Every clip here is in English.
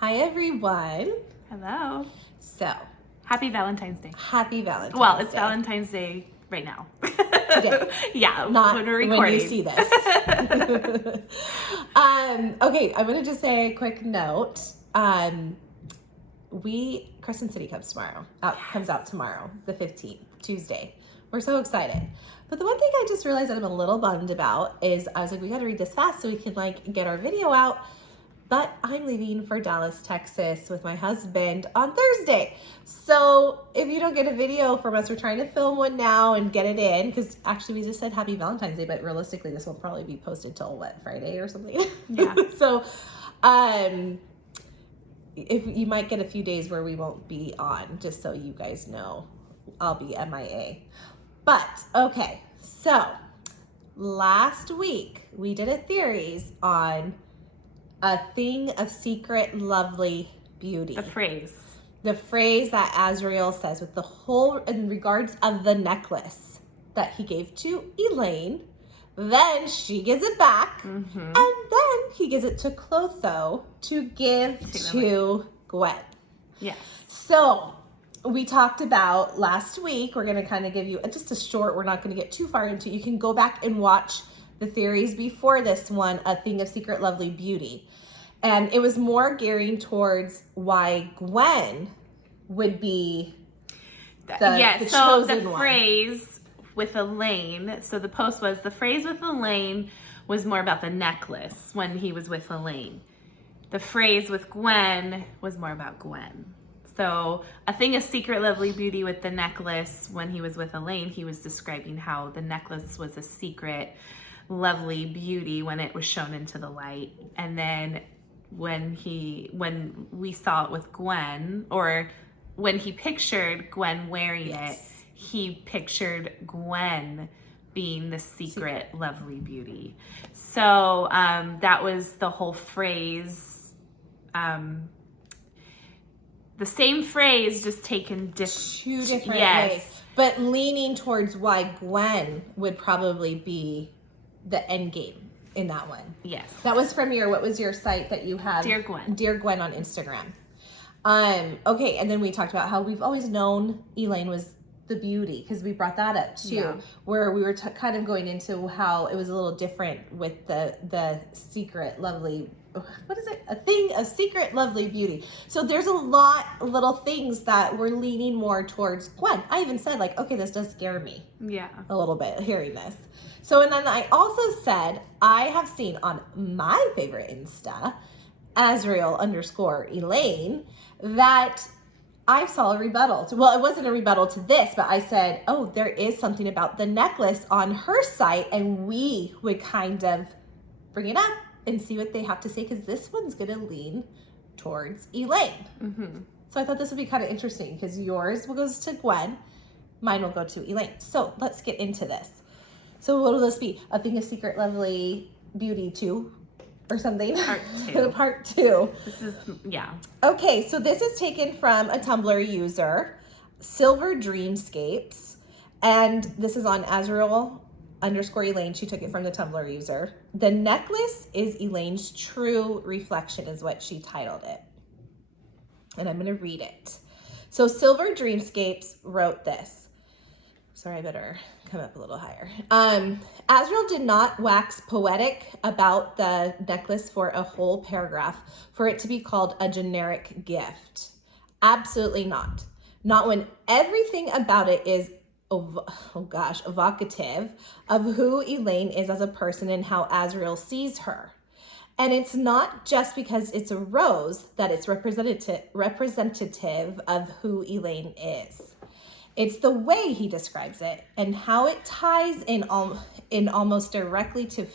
Hi, everyone. Hello. So, Happy Valentine's Day. happy Valentine's Well, it's Day. Valentine's Day right now. Today. Yeah, Not when we're recording. when you see this. Okay, I'm going to just say a quick note. Crescent City comes tomorrow. Comes out tomorrow, the 15th, Tuesday. We're so excited. But the one thing I just realized that I'm a little bummed about is I was like, we got to read this fast so we can get our video out. But I'm leaving for Dallas, Texas with my husband on Thursday. So if you don't get a video from us, we're trying to film one now and get it in. Because actually we just said Happy Valentine's Day, but realistically this will probably be posted till Friday or something. Yeah. So if you might get a few days where we won't be on, just so you guys know, I'll be MIA. But okay, so last week we did a theories on a thing of secret, lovely beauty. The phrase that El-riel says with the whole, in regards of the necklace that he gave to Elaine. Then she gives it back. Mm-hmm. And then he gives it to Clotho to give to Gwen. Yes. So we talked about last week, we're going to kind of give you just a short, we're not going to get too far into it. You can go back and watch the theories before this one, A Thing of Secret Lovely Beauty. And it was more gearing towards why Gwen would be the chosen one. Phrase with Elaine, so the post was, the phrase with Elaine was more about the necklace when he was with Elaine. The phrase with Gwen was more about Gwen. So A Thing of Secret Lovely Beauty with the necklace, when he was with Elaine, he was describing how the necklace was a secret lovely beauty when it was shown into the light. And then when we saw it with Gwen, or when he pictured Gwen wearing it, he pictured Gwen being the secret lovely beauty. So that was the whole phrase. The same phrase, just taken two different ways. But leaning towards why Gwen would probably be the end game in that one. Yes. That was from what was your site that you have? Dear Gwen. Dear Gwen on Instagram. Okay, and then we talked about how we've always known Elaine was the beauty, because we brought that up too, where we were kind of going into how it was a little different with the secret lovely, what is it? A Thing of Secret Lovely Beauty. So there's a lot of little things that we're leaning more towards Gwen. I even said okay, this does scare me. Yeah. A little bit hearing this. So, and then I also said, I have seen on my favorite Insta, Azriel_Elaine, that I saw a rebuttal to, well, it wasn't a rebuttal to this, but I said, oh, there is something about the necklace on her site, and we would kind of bring it up and see what they have to say, because this one's going to lean towards Elaine. Mm-hmm. So I thought this would be kind of interesting, because yours goes to Gwen, mine will go to Elaine. So let's get into this. So what will this be? A Thing of Secret Lovely Beauty 2 or something? Part 2. Part 2. This is, yeah. Okay, so this is taken from a Tumblr user, Silver Dreamscapes, and this is on Azriel_Elaine. She took it from the Tumblr user. The necklace is Elaine's true reflection is what she titled it. And I'm going to read it. So Silver Dreamscapes wrote this. Sorry, I better come up a little higher. Azriel did not wax poetic about the necklace for a whole paragraph for it to be called a generic gift. Absolutely not. Not when everything about it is, evocative of who Elaine is as a person and how Azriel sees her. And it's not just because it's a rose that it's representative of who Elaine is. It's the way he describes it and how it ties in almost directly to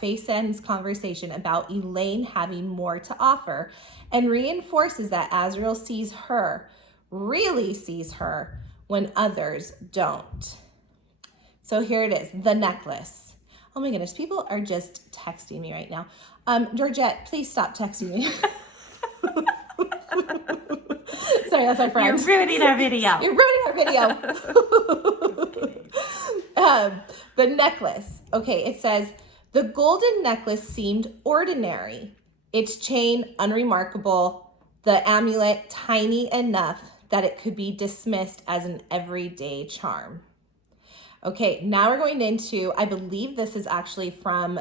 Facet's conversation about Elaine having more to offer, and reinforces that Azriel really sees her when others don't. So here it is, the necklace. Oh my goodness, people are just texting me right now. Georgette, please stop texting me. Sorry, that's our friend. You're ruining our video. You're ruining our video. The necklace. Okay, it says, the golden necklace seemed ordinary. Its chain unremarkable, the amulet tiny enough that it could be dismissed as an everyday charm. Okay, now we're going into, I believe this is actually from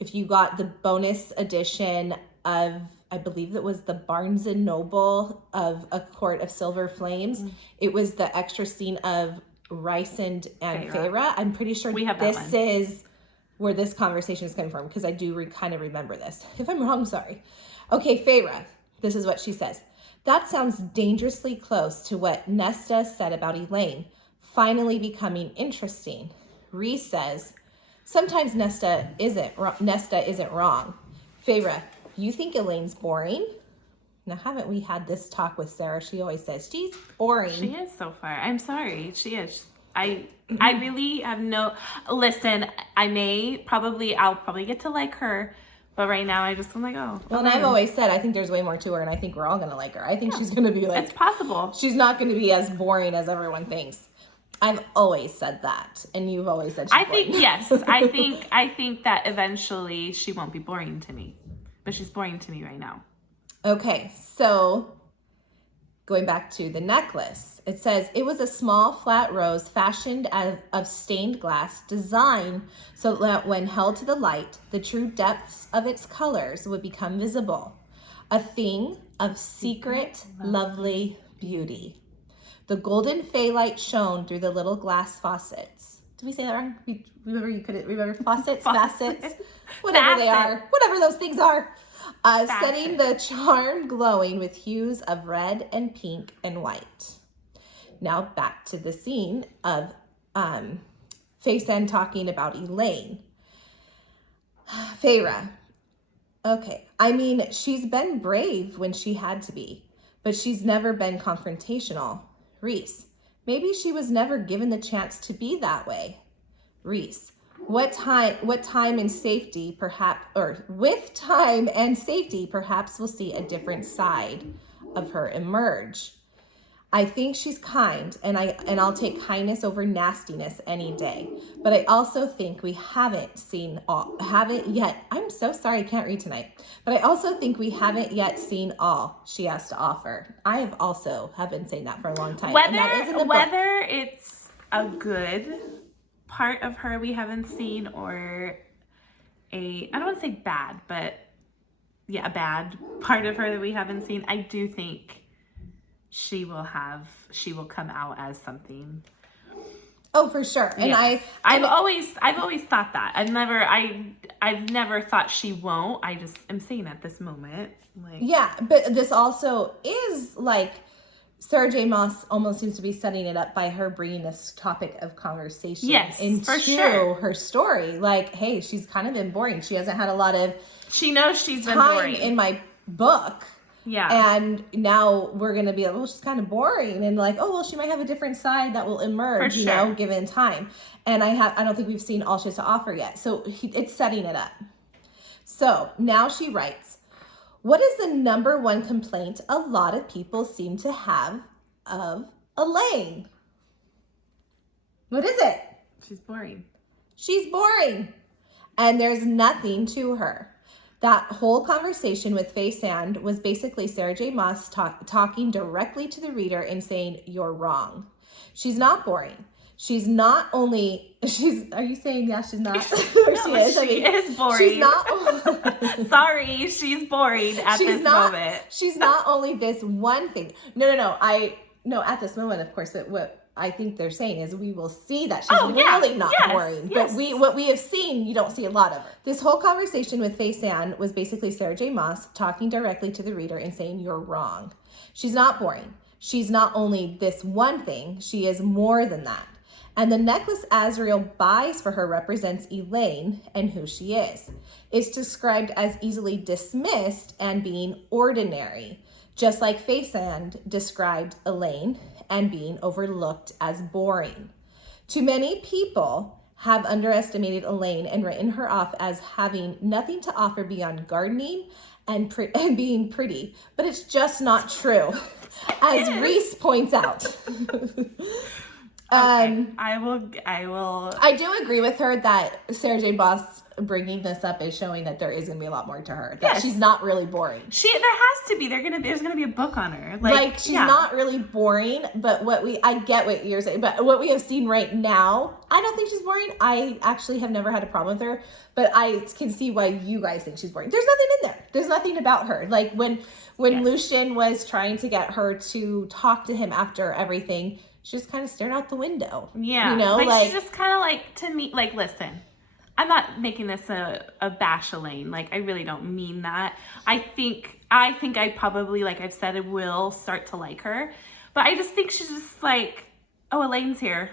if you got the bonus edition of, I believe it was the Barnes & Noble of A Court of Silver Flames. It was the extra scene of Rysand and Feyre. I'm pretty sure this is where this conversation is coming from, because I do kind of remember this. If I'm wrong, sorry. Okay, Feyre, this is what she says. That sounds dangerously close to what Nesta said about Elaine finally becoming interesting. Rhys says, sometimes Nesta isn't wrong. Feyre, you think Elaine's boring? Now, haven't we had this talk with Sarah? She always says she's boring. She is so far. I'm sorry. She is. I really have no... Listen, I'll probably get to like her, but right now I just am like, oh. Well, and I've always said I think there's way more to her, and I think we're all going to like her. I think she's going to be like... It's possible. She's not going to be as boring as everyone thinks. I've always said that, and you've always said she's boring. Yes. I think that eventually she won't be boring to me, but she's boring to me right now. Okay, so going back to the necklace, it says it was a small flat rose fashioned out of stained glass, designed so that when held to the light, the true depths of its colors would become visible. A thing of secret, lovely beauty. The golden phallite shone through the little glass faucets. Did we say that wrong? Remember faucets, facets, whatever they are, whatever those things are. Setting the charm glowing with hues of red and pink and white. Now back to the scene of Facen talking about Elaine. Feyre. Okay, I mean, she's been brave when she had to be, but she's never been confrontational. Rhys. Maybe she was never given the chance to be that way. Rhys. With time and safety, perhaps we'll see a different side of her emerge. I think she's kind, and I'll take kindness over nastiness any day. But I also think we haven't yet. I'm so sorry, I can't read tonight. But I also think we haven't yet seen all she has to offer. I have been saying that for a long time. Whether it's a good part of her we haven't seen, or I don't want to say bad, but yeah, a bad part of her that we haven't seen, I do think she will come out as something. Oh, for sure. And yes. I've always thought that. I've never thought she won't. I just am saying at this moment. Yeah, but this also is like Sarah J. Maas almost seems to be setting it up by her bringing this topic of conversation into her story. Like, hey, she's kind of been boring. She hasn't had a lot of she knows she's been time boring in my book. Yeah. And now we're going to be like, well, she's kind of boring. And like, oh, well, she might have a different side that will emerge, given time. And I don't think we've seen all she has to offer yet. So it's setting it up. So now she writes, what is the number one complaint a lot of people seem to have of Elaine? What is it? She's boring. She's boring. And there's nothing to her. That whole conversation with Faye Sand was basically Sarah J. Maas talking directly to the reader and saying, you're wrong. She's not boring. She's not only, are you saying, yeah, she's not? She is boring. She's not. Sorry, she's boring at this moment. She's not only this one thing. No, at this moment, of course, what I think they're saying is we will see that she's really not boring. Yes. But what we have seen, you don't see a lot of her. This whole conversation with Faye Sand was basically Sarah J. Maas talking directly to the reader and saying, you're wrong. She's not boring. She's not only this one thing, she is more than that. And the necklace El-riel buys for her represents Elaine and who she is. It's described as easily dismissed and being ordinary, just like Faye Sand described Elaine and being overlooked as boring. Too many people have underestimated Elaine and written her off as having nothing to offer beyond gardening and being pretty, but it's just not true, as Rhys points out. Okay. I will. I do agree with her that Sarah J. Maas bringing this up is showing that there is going to be a lot more to her. That she's not really boring. There has to be. There's gonna be a book on her. Like she's not really boring, but I get what you're saying, but what we have seen right now, I don't think she's boring. I actually have never had a problem with her, but I can see why you guys think she's boring. There's nothing in there. There's nothing about her. Like when Lucien was trying to get her to talk to him after everything, she just kind of stared out the window. Yeah. You know, like she just kind of like, to me, like, listen, I'm not making this a bash Elaine. Like, I really don't mean that. I think I probably, like I've said, I will start to like her. But I just think she's just like, oh, Elaine's here.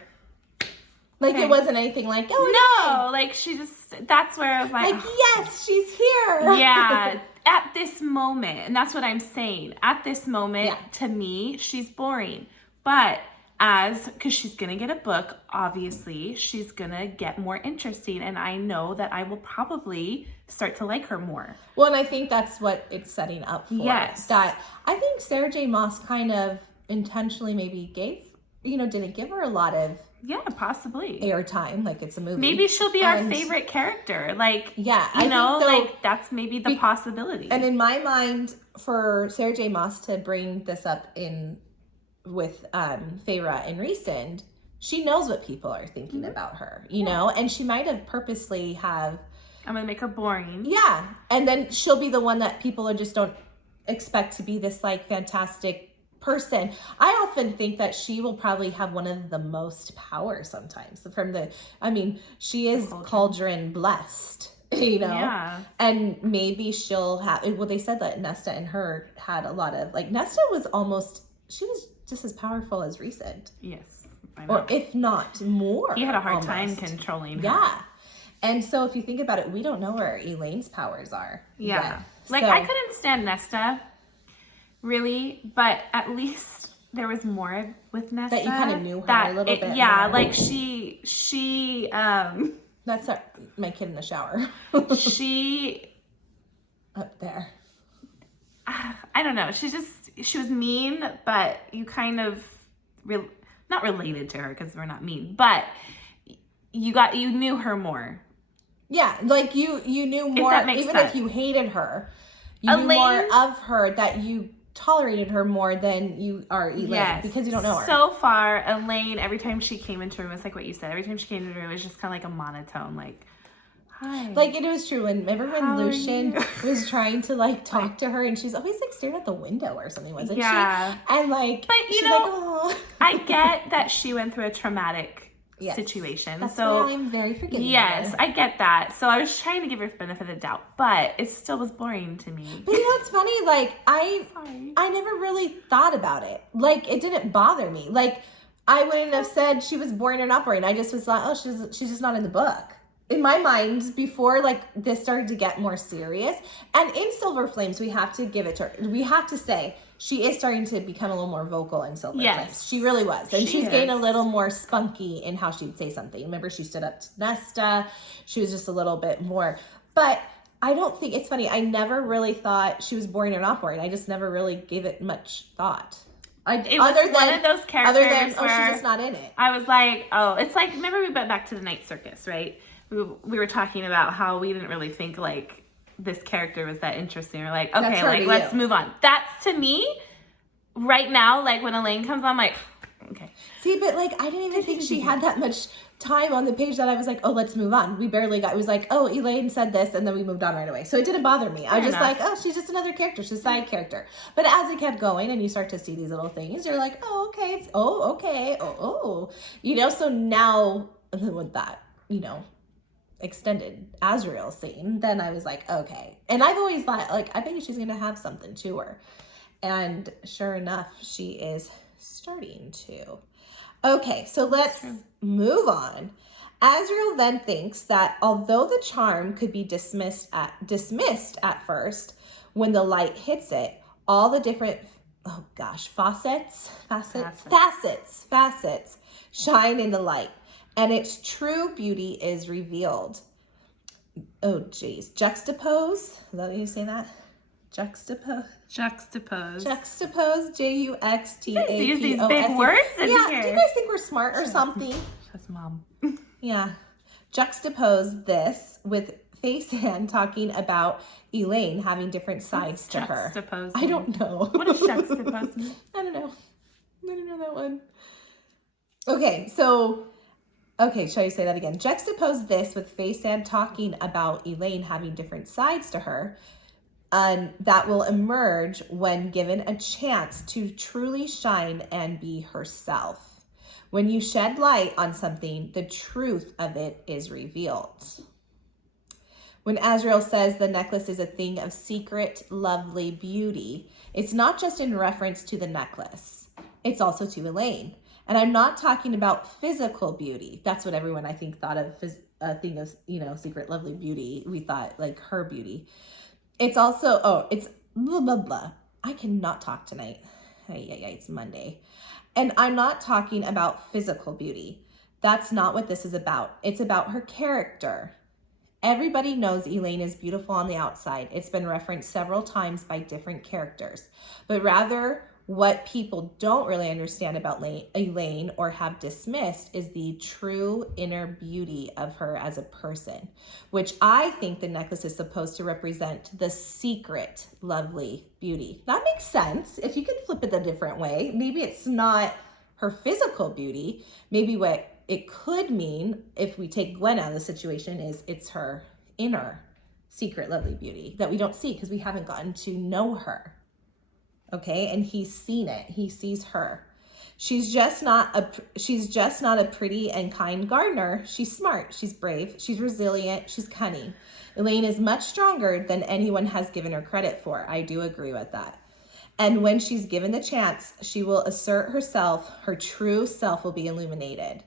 Like, okay. It wasn't anything like, no, like, she just, that's where I was like, yes, she's here. Yeah, at this moment. And that's what I'm saying. At this moment, to me, she's boring. But because she's going to get a book, obviously, she's going to get more interesting. And I know that I will probably start to like her more. Well, and I think that's what it's setting up for. Yes. That I think Sarah J. Maas kind of intentionally maybe didn't give her a lot of possibly airtime, like it's a movie. Maybe she'll be our favorite character. Like, that's maybe the possibility. And in my mind, for Sarah J. Maas to bring this up in with Feyre and Rhysand, she knows what people are thinking about her, you know, and she might have purposely I'm gonna make her boring. Yeah, and then she'll be the one that people just don't expect to be this like fantastic person. I often think that she will probably have one of the most power sometimes she is cauldron blessed, you know? Yeah. And maybe she'll have, well, they said that Nesta and her had a lot of, like, Nesta was she was just as powerful as Rhysand. Yes. I know. Or if not more. He had a hard time controlling her. Yeah. And so if you think about it, we don't know where Elaine's powers are. Yeah. Yet. I couldn't stand Nesta, really, but at least there was more with Nesta. That you kind of knew her a little bit. Yeah, more. like she That's my kid in the shower. She up there. I don't know. She was mean, but you kind of not related to her because we're not mean, but you knew her more. Yeah, like you knew more, even if you hated her, you knew more of her, that you tolerated her more than you are Elaine, because you don't know her. So far, Elaine, every time she came into the room, it's like what you said, every time she came into the room, it was just kind of like a monotone, like, hi. Like, it was true. Remember when Lucien was trying to, like, talk to her, and she's always, like, staring at the window or something, wasn't she? And, like, but she's like, oh. I get that she went through a traumatic situation. That's why I'm very forgiving. Yes, I get that. So I was trying to give her the benefit of the doubt, but it still was boring to me. But you know what's funny? Like, I never really thought about it. Like, it didn't bother me. Like, I wouldn't have said she was boring or not boring. I just was like, oh, she's just not in the book. In my mind, before, like, this started to get more serious, and in Silver Flames, we have to give it to her. We have to say, she is starting to become a little more vocal in Silver Flames. She really was. And she's getting a little more spunky in how she'd say something. Remember, she stood up to Nesta. She was just a little bit more. But I don't think, it's funny, I never really thought she was boring or not boring. I just never really gave it much thought. It was one of those characters where she's just not in it. I was like, oh, it's like, remember we went back to the Night Circus, right? We were talking about how we didn't really think, like, this character was that interesting. We're like, okay, like, let's move on. That's, to me, right now, like, when Elaine comes on, I'm like, okay. See, but, like, I didn't even think she had that much time on the page that I was like, oh, let's move on. We barely got, it was like, oh, Elaine said this, and then we moved on right away. So it didn't bother me. I was just like, oh, she's just another character. She's a side character. But as it kept going and you start to see these little things, you're like, oh, okay. Oh. You know, so now with that, you know, extended Azriel scene, then I was like, okay. And I've always thought, like, I bet she's going to have something to her. And sure enough, she is starting to. Okay, so let's move on. Azriel then thinks that although the charm could be dismissed at first, when the light hits it, all the different, facets shine in the light, and its true beauty is revealed. Oh, geez. Juxtapose? Is that how you say that? Juxtapose. Juxtapose. Juxtapose. Juxtapose. You guys use these big words in here. Yeah, do you guys think we're smart or something? That's Mom. Yeah. Juxtapose this with Faison talking about Elaine having different sides to her. Juxtapose. I don't know. What does juxtapose mean? I don't know. I don't know that one. Okay, so, shall I say that again? Juxtapose this with Faison talking about Elaine having different sides to her, and that will emerge when given a chance to truly shine and be herself. When you shed light on something, the truth of it is revealed. When Az-riel says the necklace is a thing of secret, lovely beauty, it's not just in reference to the necklace. It's also to Elaine. And I'm not talking about physical beauty. That's what everyone, I think, thought of as a thing of, secret, lovely beauty. We thought, like, her beauty. It's also, it's blah, blah, blah. I cannot talk tonight. It's Monday. And I'm not talking about physical beauty. That's not what this is about. It's about her character. Everybody knows Elaine is beautiful on the outside. It's been referenced several times by different characters. But rather, what people don't really understand about Elaine or have dismissed is the true inner beauty of her as a person, which I think the necklace is supposed to represent the secret, lovely beauty. That makes sense. If you can flip it a different way, maybe it's not her physical beauty. Maybe what it could mean, if we take Gwen out of the situation, is it's her inner secret, lovely beauty that we don't see because we haven't gotten to know her. Okay, and he's seen it. He sees her. She's just not a pretty and kind gardener. She's smart. She's brave. She's resilient. She's cunning. Elaine is much stronger than anyone has given her credit for. I do agree with that. And when she's given the chance, she will assert herself. Her true self will be illuminated.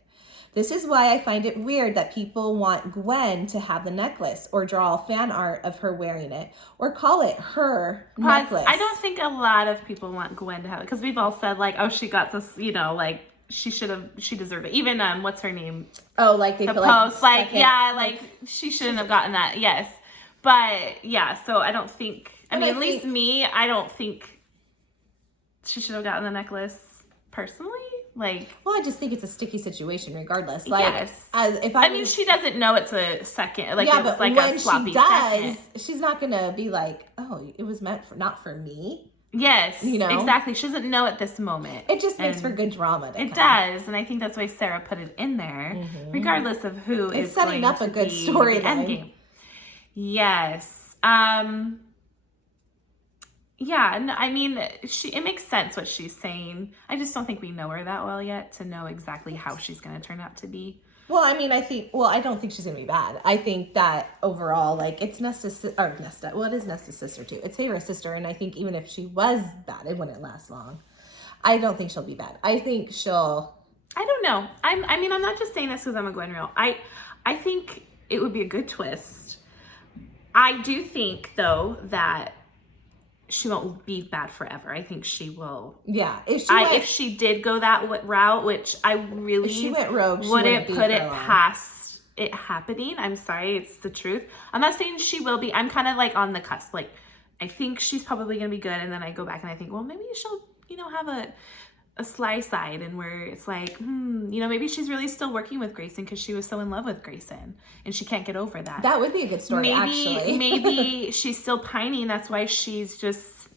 This is why I find it weird that people want Gwen to have the necklace or draw fan art of her wearing it or call it her necklace. I don't think a lot of people want Gwen to have it because we've all said like, oh, she got this, like she deserved it. Even what's her name? Oh, like they the feel post, like she shouldn't have gotten that. Yes, but yeah. So I don't think. I mean, at least me, I don't think she should have gotten the necklace personally. Well, I just think it's a sticky situation regardless. Yes. She doesn't know it's a second, it was like a sloppy second. She's not going to be like, oh, it was meant for, not for me. Yes, exactly. She doesn't know at this moment. It just makes for good drama. It does, and I think that's why Sarah put it in there, regardless of who is setting up a good storyline. Yes. Yeah, and I mean, it makes sense what she's saying. I just don't think we know her that well yet to know exactly how she's going to turn out to be. Well, I mean, I don't think she's going to be bad. I think that overall, it's Nesta's, or Nesta, well, it is Nesta's sister too. It's Feyre's sister, and I think even if she was bad, it wouldn't last long. I don't think she'll be bad. I think she'll... I don't know. I'm not just saying this because I'm a Gwen-riel. I think it would be a good twist. I do think, though, that she won't be bad forever. I think she will. Yeah. If she did go that route, which I really if she went rogue, wouldn't put it past it happening. I'm sorry. It's the truth. I'm not saying she will be. I'm kind of on the cusp. I think she's probably going to be good. And then I go back and I think, well, maybe she'll, have a sly side and where it's maybe she's really still working with Grayson because she was so in love with Grayson and she can't get over that. That would be a good story, actually. Maybe she's still pining. That's why she's just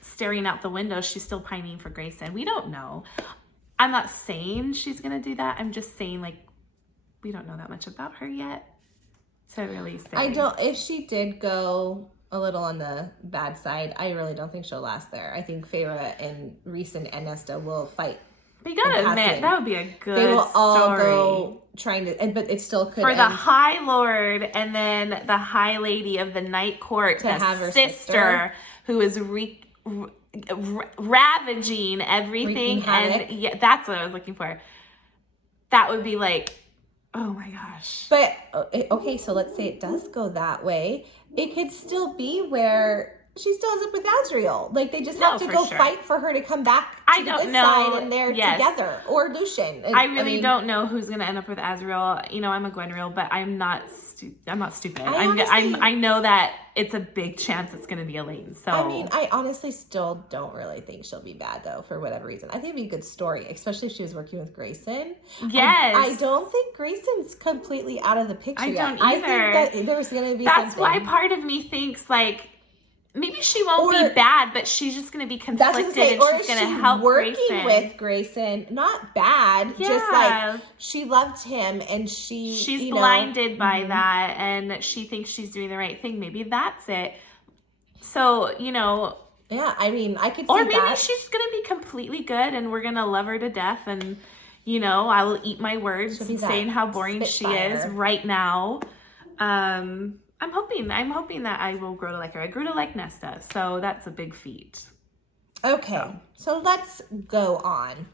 staring out the window. She's still pining for Grayson. We don't know. I'm not saying she's going to do that. I'm just saying, we don't know that much about her yet to really say. If she did go a little on the bad side, I really don't think she'll last there. I think Feyre and Rhys and Nesta will fight. But you gotta admit, that would be a good They will all story. go trying to, but it still could for end. The High Lord and then the High Lady of the Night Court to have her sister who is ravaging everything. And yeah, that's what I was looking for. That would be oh my gosh. But, okay, so let's say it does go that way. It could still be where she still ends up with Az-riel. Like, they just No, have to for go sure. fight for her to come back to I the don't good know. side, and they're Yes. together. Or Lucien. I really don't know who's gonna end up with Az-riel. You know, I'm a Gwen-riel, but I'm not stupid. I know that it's a big chance it's gonna be Elaine. So I mean, I honestly still don't really think she'll be bad, though, for whatever reason. I think it'd be a good story, especially if she was working with Grayson. Yes. I don't think Grayson's completely out of the picture I yet. don't either. I think that there's going to be that's something. why part of me thinks, like, maybe she won't be bad, but she's just going to be conflicted, and she's going to help working with Grayson. Not bad, just like she loved him, and she's blinded by that, and she thinks she's doing the right thing. Maybe that's it. So, you know. Yeah, I mean, I could see that. Or maybe she's going to be completely good, and we're going to love her to death, and, you know, I will eat my words saying how boring she is right now. I'm hoping that I will grow to like her. I grew to like Nesta, so that's a big feat. Okay, so let's go on.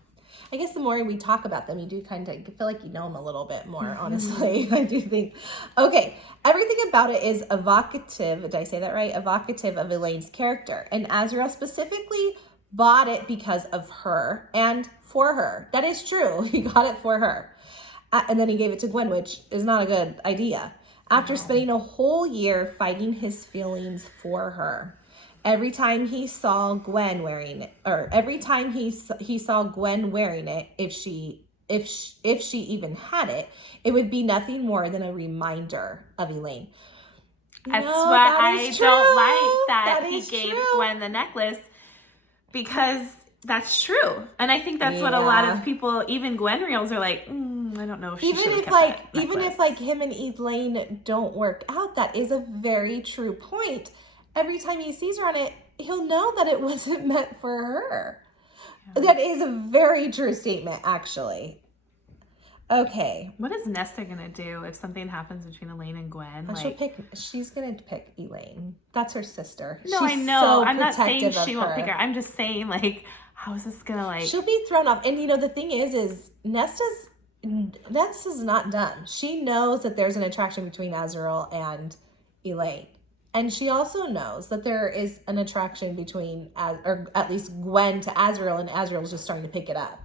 I guess the more we talk about them, you do kind of feel like you know them a little bit more, honestly. I do think. Okay, everything about it is evocative. Did I say that right? Evocative of Elaine's character. And Az-riel specifically bought it because of her and for her. That is true. He got it for her. And then he gave it to Gwen, which is not a good idea. After spending a whole year fighting his feelings for her. Every time he saw Gwen wearing it, or every time he saw Gwen wearing it, if she even had it, it would be nothing more than a reminder of Elaine. That's why I don't like that he gave Gwen the necklace, because that's true. And I think that's what a lot of people, even Gwen-riels, are like, I don't know if she should have kept that necklace. Even if like him and Elaine don't work out, that is a very true point. Every time he sees her on it, he'll know that it wasn't meant for her. Yeah. That is a very true statement, actually. Okay. What is Nesta gonna do if something happens between Elaine and Gwen? She's gonna pick Elaine. That's her sister. No, I know. So I'm not saying she won't pick her. I'm just saying, like, how is this gonna like? She'll be thrown off. And you know, the thing is Nesta's not dumb. She knows that there's an attraction between Az-riel and Elaine. And she also knows that there is an attraction between, or at least Gwen to Az-riel, and Az-riel's just starting to pick it up.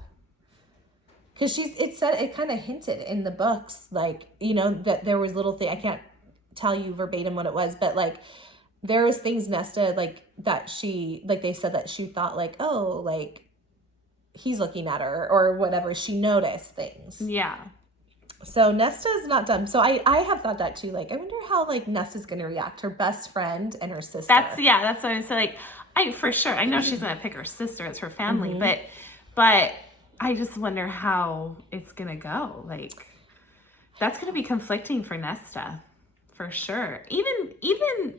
Because it kind of hinted in the books, like, you know, that there was little thing, I can't tell you verbatim what it was, but like, there was things Nesta, like, that she, like, they said that she thought, like, oh, like, he's looking at her, or whatever. She noticed things. Yeah. So Nesta's not dumb. So I have thought that too. Like, I wonder how like Nesta's gonna react. Her best friend and her sister. That's what I'm saying. Like, for sure, I know she's gonna pick her sister. It's her family, but I just wonder how it's gonna go. Like, that's gonna be conflicting for Nesta, for sure. Even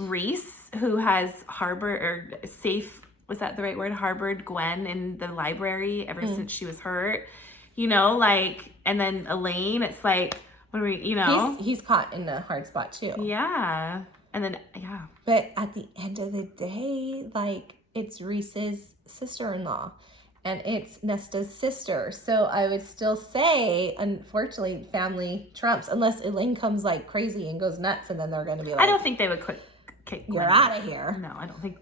Reese, who has harbored Gwen in the library ever since she was hurt. You know, like, and then Elaine, it's like, what do we, you know? He's caught in a hard spot too. Yeah. And then, yeah. But at the end of the day, like, it's Reese's sister-in-law and it's Nesta's sister. So I would still say, unfortunately, family trumps, unless Elaine comes like crazy and goes nuts, and then they're going to be like, I don't think they would kick Gwen. You're out of here. No,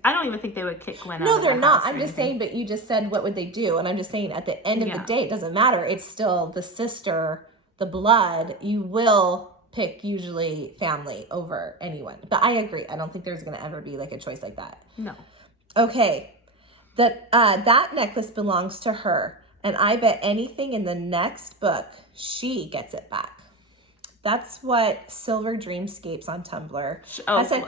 I don't even think they would kick Gwen out. No, they're not. I'm just saying, but you just said, what would they do? And I'm just saying, at the end of the day, it doesn't matter. It's still the sister, the blood. You will pick usually family over anyone. But I agree. I don't think there's going to ever be like a choice like that. No. Okay. That necklace belongs to her. And I bet anything in the next book, she gets it back. That's what Silver Dreamscapes on Tumblr.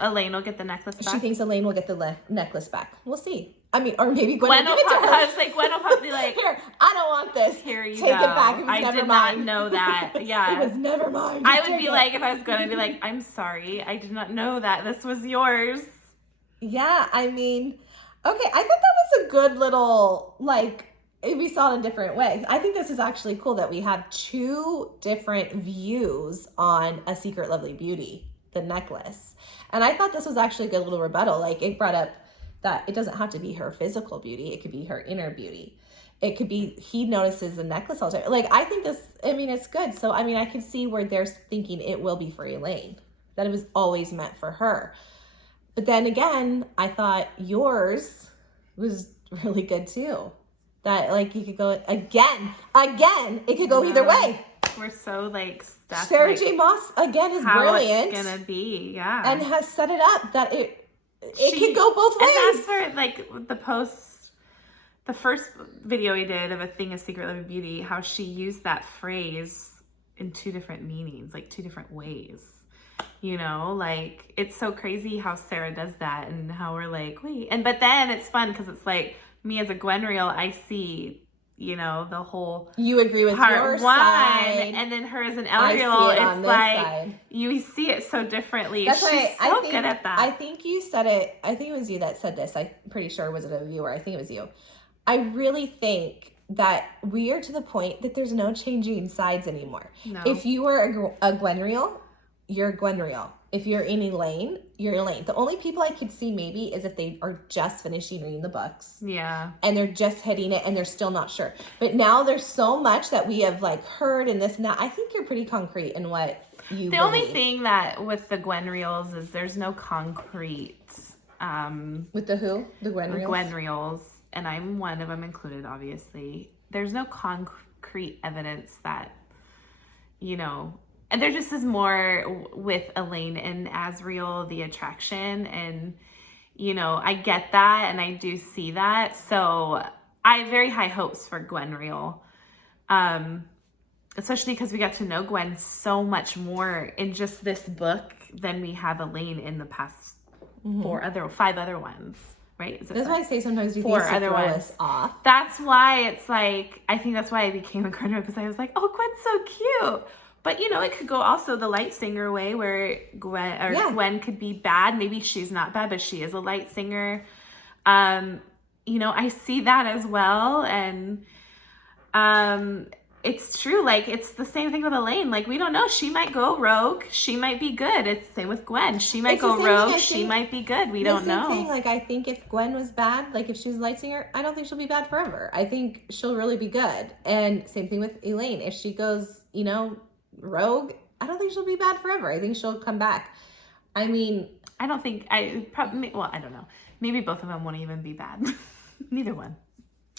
Elaine will get the necklace back? She thinks Elaine will get the necklace back. We'll see. I mean, or maybe Gwen will give it to her. I was like, Gwen will probably be like, here, I don't want this. Here you Take it back. It was I never did mine. not know that. Yeah. It was never mine. I would be like, if I was Gwen, I'd be like, I'm sorry. I did not know that. This was yours. Yeah, I mean, okay. I thought that was a good little, like, we saw it in a different way. I think this is actually cool that we have two different views on A Secret Lovely Beauty, the necklace. And I thought this was actually a good little rebuttal. Like, it brought up that it doesn't have to be her physical beauty. It could be her inner beauty. It could be he notices the necklace all the time. Like, I think this, I mean, it's good. So, I mean, I can see where they're thinking it will be for Elaine, that it was always meant for her. But then again, I thought yours was really good too. That like you could go again, it could go either way. We're so like stuck. Sarah like, J. Maas again is how brilliant. It's gonna be, yeah. And has set it up that it could go both ways. And that's where like the first video we did of A Thing of Secret Love and Beauty, how she used that phrase in two different meanings, like two different ways. You know, like it's so crazy how Sarah does that and how we're like, wait. But then it's fun because it's like me as a Gwen-riel, I see, you know, the whole you agree with part your one, side, and then her as an El-riel, it's like side. You see it so differently. That's She's right. so good at that. I think you said it. I think it was you that said this. I'm pretty sure was it a viewer. I think it was you. I really think that we are to the point that there's no changing sides anymore. No. If you were a Gwen-riel, you're Gwen-riel. If you're in Elaine, you're Elaine. The only people I could see maybe is if they are just finishing reading the books. Yeah. And they're just hitting it and they're still not sure. But now there's so much that we have like heard and this and that. I think you're pretty concrete in what you believe. Only thing that with the Gwen-riels is there's no concrete with the who? The Gwen-riels? Gwen-riels, and I'm one of them included, obviously. There's no concrete evidence that, you know, and there just is more with Elaine and Azriel, the attraction. And, you know, I get that and I do see that. So I have very high hopes for Gwen-riel. Especially because we got to know Gwen so much more in just this book than we have Elaine in the past 5 other ones. Right? That's why I say sometimes you think to throw us off. That's why it's like, I think that's why I became a Gwen-riel, because I was like, oh, Gwen's so cute. But, you know, it could go also the light singer way where Gwen could be bad. Maybe she's not bad, but she is a light singer. You know, I see that as well. And it's true. Like, it's the same thing with Elaine. Like, we don't know. She might go rogue. She might be good. It's the same with Gwen. She might go rogue. She might be good. We don't know. Thing. Like, I think if Gwen was bad, like if she's a light singer, I don't think she'll be bad forever. I think she'll really be good. And same thing with Elaine. If she goes, you know, rogue, I don't think she'll be bad forever. I think she'll come back. I mean, I don't think I don't know. Maybe both of them won't even be bad. Neither one.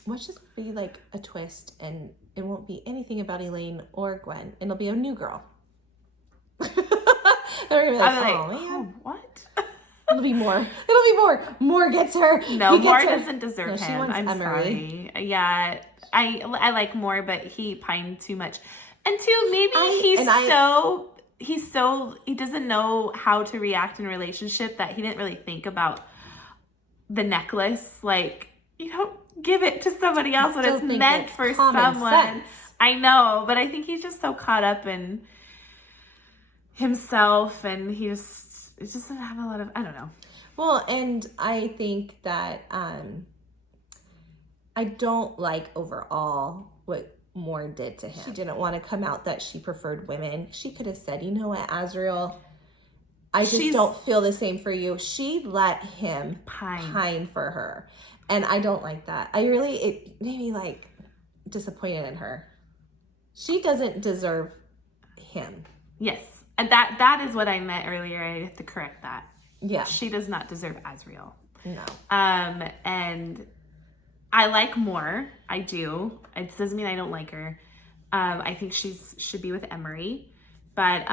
Watch this be like a twist, and it won't be anything about Elaine or Gwen. It'll be a new girl. They're gonna be like, oh man, what? It'll be more. More gets her. No, More doesn't deserve him. She wants I'm Emery. Sorry. Yeah, I like More, but he pined too much. And two, maybe he doesn't know how to react in a relationship, that he didn't really think about the necklace. Like, you don't give it to somebody else when it's meant for someone. Sense. I know, but I think he's just so caught up in himself, and he just doesn't have a lot of, I don't know. Well, and I think that I don't like overall what More did to him. She didn't want to come out that she preferred women. She could have said, you know what, Azriel, I just don't feel the same for you. She let him pine for her. And I don't like that. It made me like disappointed in her. She doesn't deserve him. Yes. And that is what I meant earlier. I have to correct that. Yeah. She does not deserve Azriel. No. And I like More. I do. It doesn't mean I don't like her. I think should be with Emery. But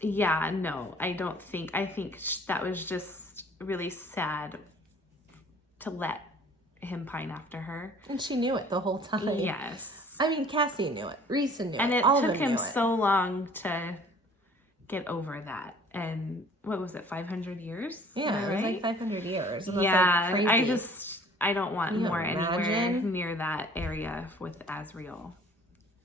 yeah, no, I don't think. I think that was just really sad to let him pine after her. And she knew it the whole time. Yes. I mean, Cassie knew it. Reese knew it. And it took him so long to get over that. And what was it, 500 years? Yeah, it was like 500 years. Yeah, like crazy. I don't want More anywhere near that area with Azriel.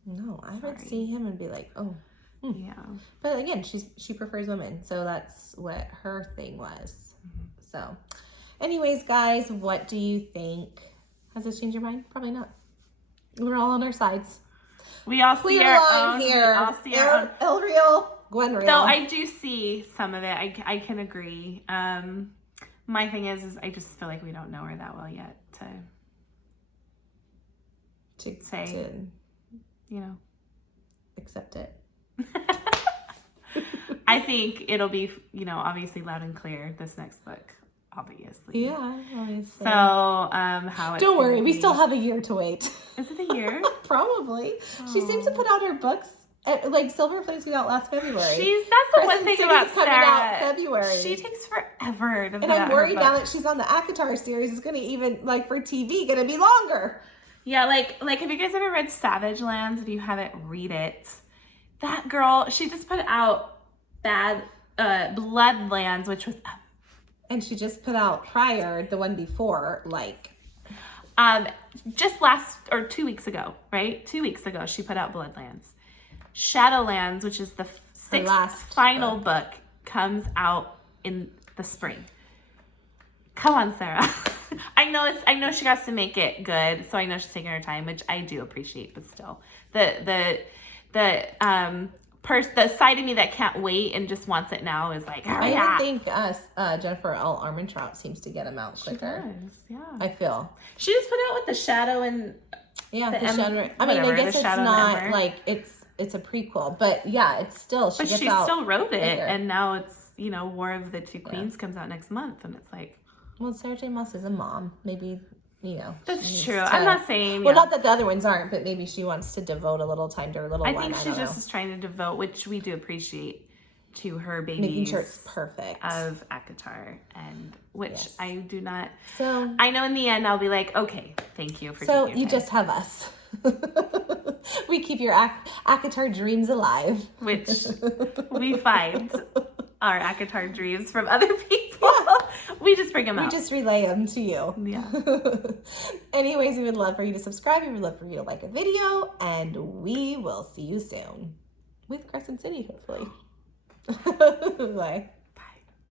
No, I would see him and be like, oh. Yeah. But again, she prefers women. So that's what her thing was. Mm-hmm. So anyways, guys, what do you think? Has this changed your mind? Probably not. We're all on our sides. We all see our own. Here. We all see our own. El-riel, Gwen-riel. Though I do see some of it. I can agree. My thing is I just feel like we don't know her that well yet to say, you know, accept it. I think it'll be, obviously loud and clear this next book, obviously. Yeah, obviously. So, how it's Don't worry, gonna we be- still have a year to wait. Is it a year? Probably. She seems to put out her books. Silver Flames came out last February. That's the one thing about coming Sarah. out February. She takes forever to put And out I'm her worried now books. that she's on the ACOTAR series. It's going to even, for TV, going to be longer. Yeah, like have you guys ever read Savage Lands? If you haven't, read it. That girl, she just put out Bloodlands, which was... And she just put out prior, the one before, just 2 weeks ago, right? 2 weeks ago, she put out Bloodlands. Shadowlands, which is the final book, comes out in the spring. Come on, Sarah. I know she has to make it good, so I know she's taking her time, which I do appreciate, but still. The side of me that can't wait and just wants it now is like, hurry up. I think Jennifer L. Armentrout seems to get them out quicker. She does, yeah. I feel. She just put out with the Shadow and I whatever, guess the it's Shadow not Ember. it's a prequel, but yeah, it's still But she still wrote it, and now it's War of the Two Queens comes out next month, and it's like, well, Sarah J. Maas is a mom, maybe that's true. I'm not saying not that the other ones aren't, but maybe she wants to devote a little time to her little I one. think she don't just know. is trying to devote, which we do appreciate, to her babies, making sure it's perfect of ACOTAR, and which I do not. So I know in the end I'll be like, okay, thank you for. So taking you your time. just have us. We keep your ACOTAR dreams alive, which we find our ACOTAR dreams from other people. Yeah. We just bring them out. We just relay them to you. Yeah. Anyways, we would love for you to subscribe. We would love for you to like a video, and we will see you soon with Crescent City, hopefully. Bye.